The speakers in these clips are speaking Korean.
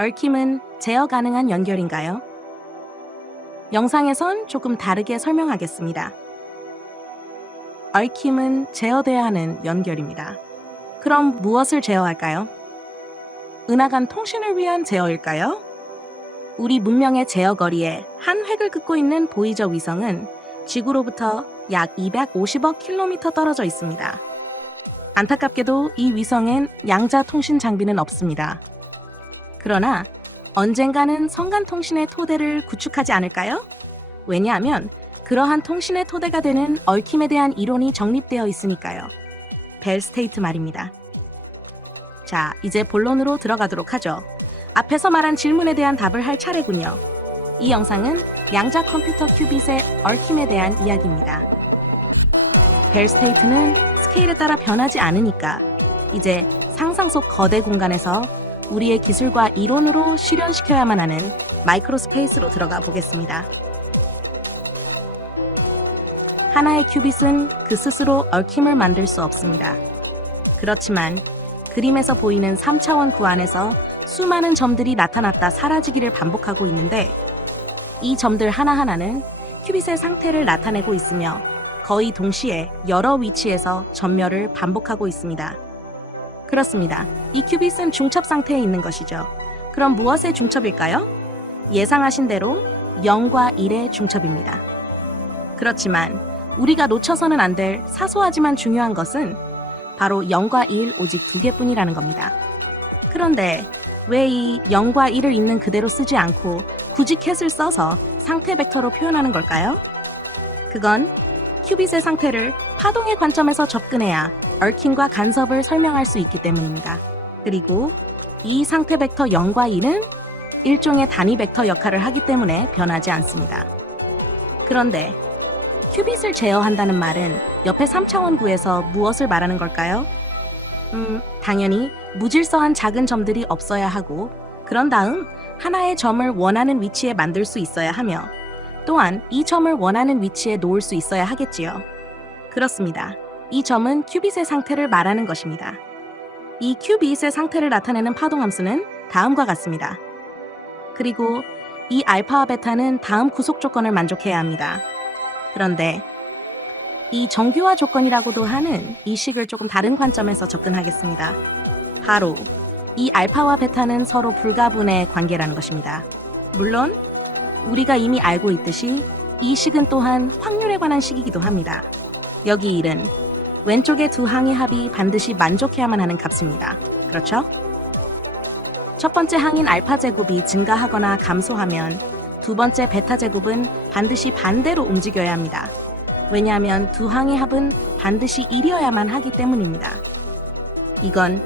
얽힘은 제어 가능한 연결인가요? 영상에선 조금 다르게 설명하겠습니다. 얽힘은 제어돼야 하는 연결입니다. 그럼 무엇을 제어할까요? 은하간 통신을 위한 제어일까요? 우리 문명의 제어 거리에 한 획을 긋고 있는 보이저 위성은 지구로부터 약 250억 킬로미터 떨어져 있습니다. 안타깝게도 이 위성엔 양자 통신 장비는 없습니다. 그러나 언젠가는 성간 통신의 토대를 구축하지 않을까요? 왜냐하면 그러한 통신의 토대가 되는 얽힘에 대한 이론이 정립되어 있으니까요. 벨 스테이트 말입니다. 자, 이제 본론으로 들어가도록 하죠. 앞에서 말한 질문에 대한 답을 할 차례군요. 이 영상은 양자 컴퓨터 큐빗의 얽힘에 대한 이야기입니다. 벨 스테이트는 스케일에 따라 변하지 않으니까 이제 상상 속 거대 공간에서 우리의 기술과 이론으로 실현시켜야만 하는 마이크로 스페이스로 들어가 보겠습니다. 하나의 큐빗은 그 스스로 얽힘을 만들 수 없습니다. 그렇지만 그림에서 보이는 3차원 구 안에서 수많은 점들이 나타났다 사라지기를 반복하고 있는데 이 점들 하나하나는 큐빗의 상태를 나타내고 있으며 거의 동시에 여러 위치에서 전멸을 반복하고 있습니다. 그렇습니다. 이 큐빗은 중첩 상태에 있는 것이죠. 그럼 무엇의 중첩일까요? 예상하신 대로 0과 1의 중첩입니다. 그렇지만 우리가 놓쳐서는 안 될 사소하지만 중요한 것은 바로 0과 1 오직 두 개뿐이라는 겁니다. 그런데 왜 이 0과 1을 있는 그대로 쓰지 않고 굳이 캣을 써서 상태 벡터로 표현하는 걸까요? 그건 큐빗의 상태를 파동의 관점에서 접근해야 얽힘과 간섭을 설명할 수 있기 때문입니다. 그리고 이 상태 벡터 0과 1은 일종의 단위 벡터 역할을 하기 때문에 변하지 않습니다. 그런데 큐빗을 제어한다는 말은 옆에 3차원 구에서 무엇을 말하는 걸까요? 당연히 무질서한 작은 점들이 없어야 하고 그런 다음 하나의 점을 원하는 위치에 만들 수 있어야 하며 또한 이 점을 원하는 위치에 놓을 수 있어야 하겠지요. 그렇습니다. 이 점은 큐빗의 상태를 말하는 것입니다. 이 큐빗의 상태를 나타내는 파동함수는 다음과 같습니다. 그리고 이 알파와 베타는 다음 구속 조건을 만족해야 합니다. 그런데 이 정규화 조건이라고도 하는 이 식을 조금 다른 관점에서 접근하겠습니다. 바로 이 알파와 베타는 서로 불가분의 관계라는 것입니다. 물론 우리가 이미 알고 있듯이 이 식은 또한 확률에 관한 식이기도 합니다. 여기 1은 왼쪽의 두 항의 합이 반드시 만족해야만 하는 값입니다. 그렇죠? 첫 번째 항인 알파 제곱이 증가하거나 감소하면 두 번째 베타 제곱은 반드시 반대로 움직여야 합니다. 왜냐하면 두 항의 합은 반드시 1이어야만 하기 때문입니다. 이건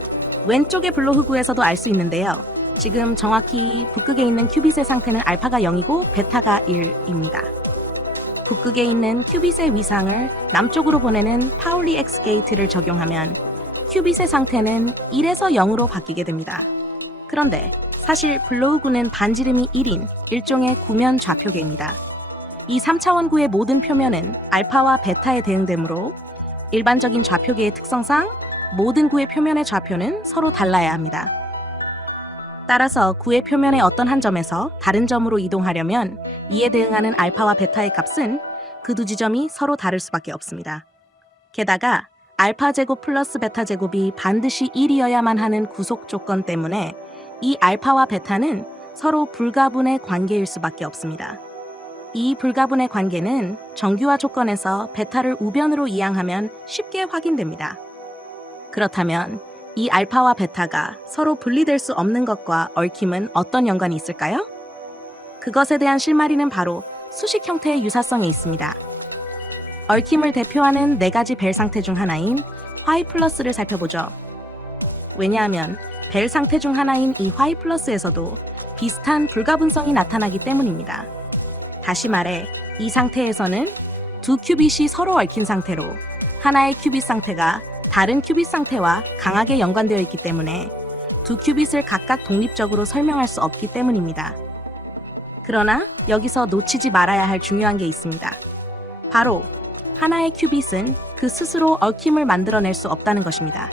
왼쪽의 블로 흑우에서도 알 수 있는데요. 지금 정확히 북극에 있는 큐빗의 상태는 알파가 0이고 베타가 1입니다. 북극에 있는 큐빗의 위상을 남쪽으로 보내는 파울리 X 게이트를 적용하면 큐빗의 상태는 1에서 0으로 바뀌게 됩니다. 그런데 사실 블로우구는 반지름이 1인 일종의 구면 좌표계입니다. 이 3차원 구의 모든 표면은 알파와 베타에 대응되므로 일반적인 좌표계의 특성상 모든 구의 표면의 좌표는 서로 달라야 합니다. 따라서 구의 표면의 어떤 한 점에서 다른 점으로 이동하려면 이에 대응하는 알파와 베타의 값은 그 두 지점이 서로 다를 수밖에 없습니다. 게다가 알파 제곱 플러스 베타 제곱이 반드시 1이어야만 하는 구속 조건 때문에 이 알파와 베타는 서로 불가분의 관계일 수밖에 없습니다. 이 불가분의 관계는 정규화 조건에서 베타를 우변으로 이항하면 쉽게 확인됩니다. 그렇다면 이 알파와 베타가 서로 분리될 수 없는 것과 얽힘은 어떤 연관이 있을까요? 그것에 대한 실마리는 바로 수식 형태의 유사성에 있습니다. 얽힘을 대표하는 4가지 벨 상태 중 하나인 화이 플러스를 살펴보죠. 왜냐하면 벨 상태 중 하나인 이 화이 플러스에서도 비슷한 불가분성이 나타나기 때문입니다. 다시 말해 이 상태에서는 두 큐빗이 서로 얽힌 상태로 하나의 큐빗 상태가 다른 큐빗 상태와 강하게 연관되어 있기 때문에 두 큐빗을 각각 독립적으로 설명할 수 없기 때문입니다. 그러나 여기서 놓치지 말아야 할 중요한 게 있습니다. 바로 하나의 큐빗은 그 스스로 얽힘을 만들어낼 수 없다는 것입니다.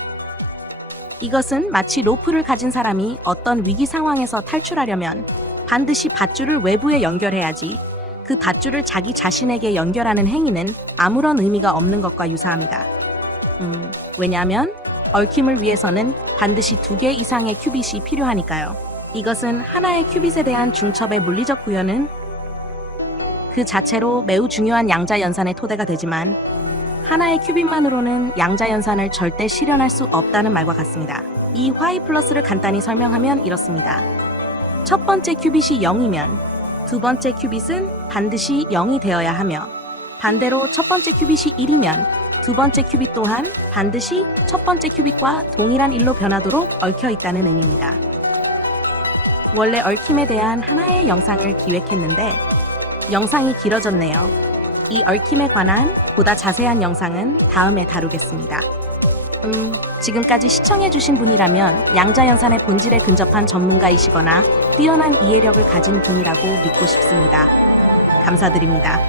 이것은 마치 로프를 가진 사람이 어떤 위기 상황에서 탈출하려면 반드시 밧줄을 외부에 연결해야지 그 밧줄을 자기 자신에게 연결하는 행위는 아무런 의미가 없는 것과 유사합니다. 왜냐하면 얽힘을 위해서는 반드시 2개 이상의 큐빗이 필요하니까요. 이것은 하나의 큐빗에 대한 중첩의 물리적 구현은 그 자체로 매우 중요한 양자연산의 토대가 되지만 하나의 큐빗만으로는 양자연산을 절대 실현할 수 없다는 말과 같습니다. 이 y 플러스를 간단히 설명하면 이렇습니다. 첫 번째 큐빗이 0이면 두 번째 큐빗은 반드시 0이 되어야 하며 반대로 첫 번째 큐빗이 1이면 두 번째 큐빗 또한 반드시 첫 번째 큐빗과 동일한 1로 변하도록 얽혀 있다는 의미입니다. 원래 얽힘에 대한 하나의 영상을 기획했는데 영상이 길어졌네요. 이 얽힘에 관한 보다 자세한 영상은 다음에 다루겠습니다. 지금까지 시청해주신 분이라면 양자연산의 본질에 근접한 전문가이시거나 뛰어난 이해력을 가진 분이라고 믿고 싶습니다. 감사드립니다.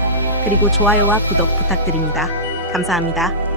그리고 좋아요와 구독 부탁드립니다. 감사합니다.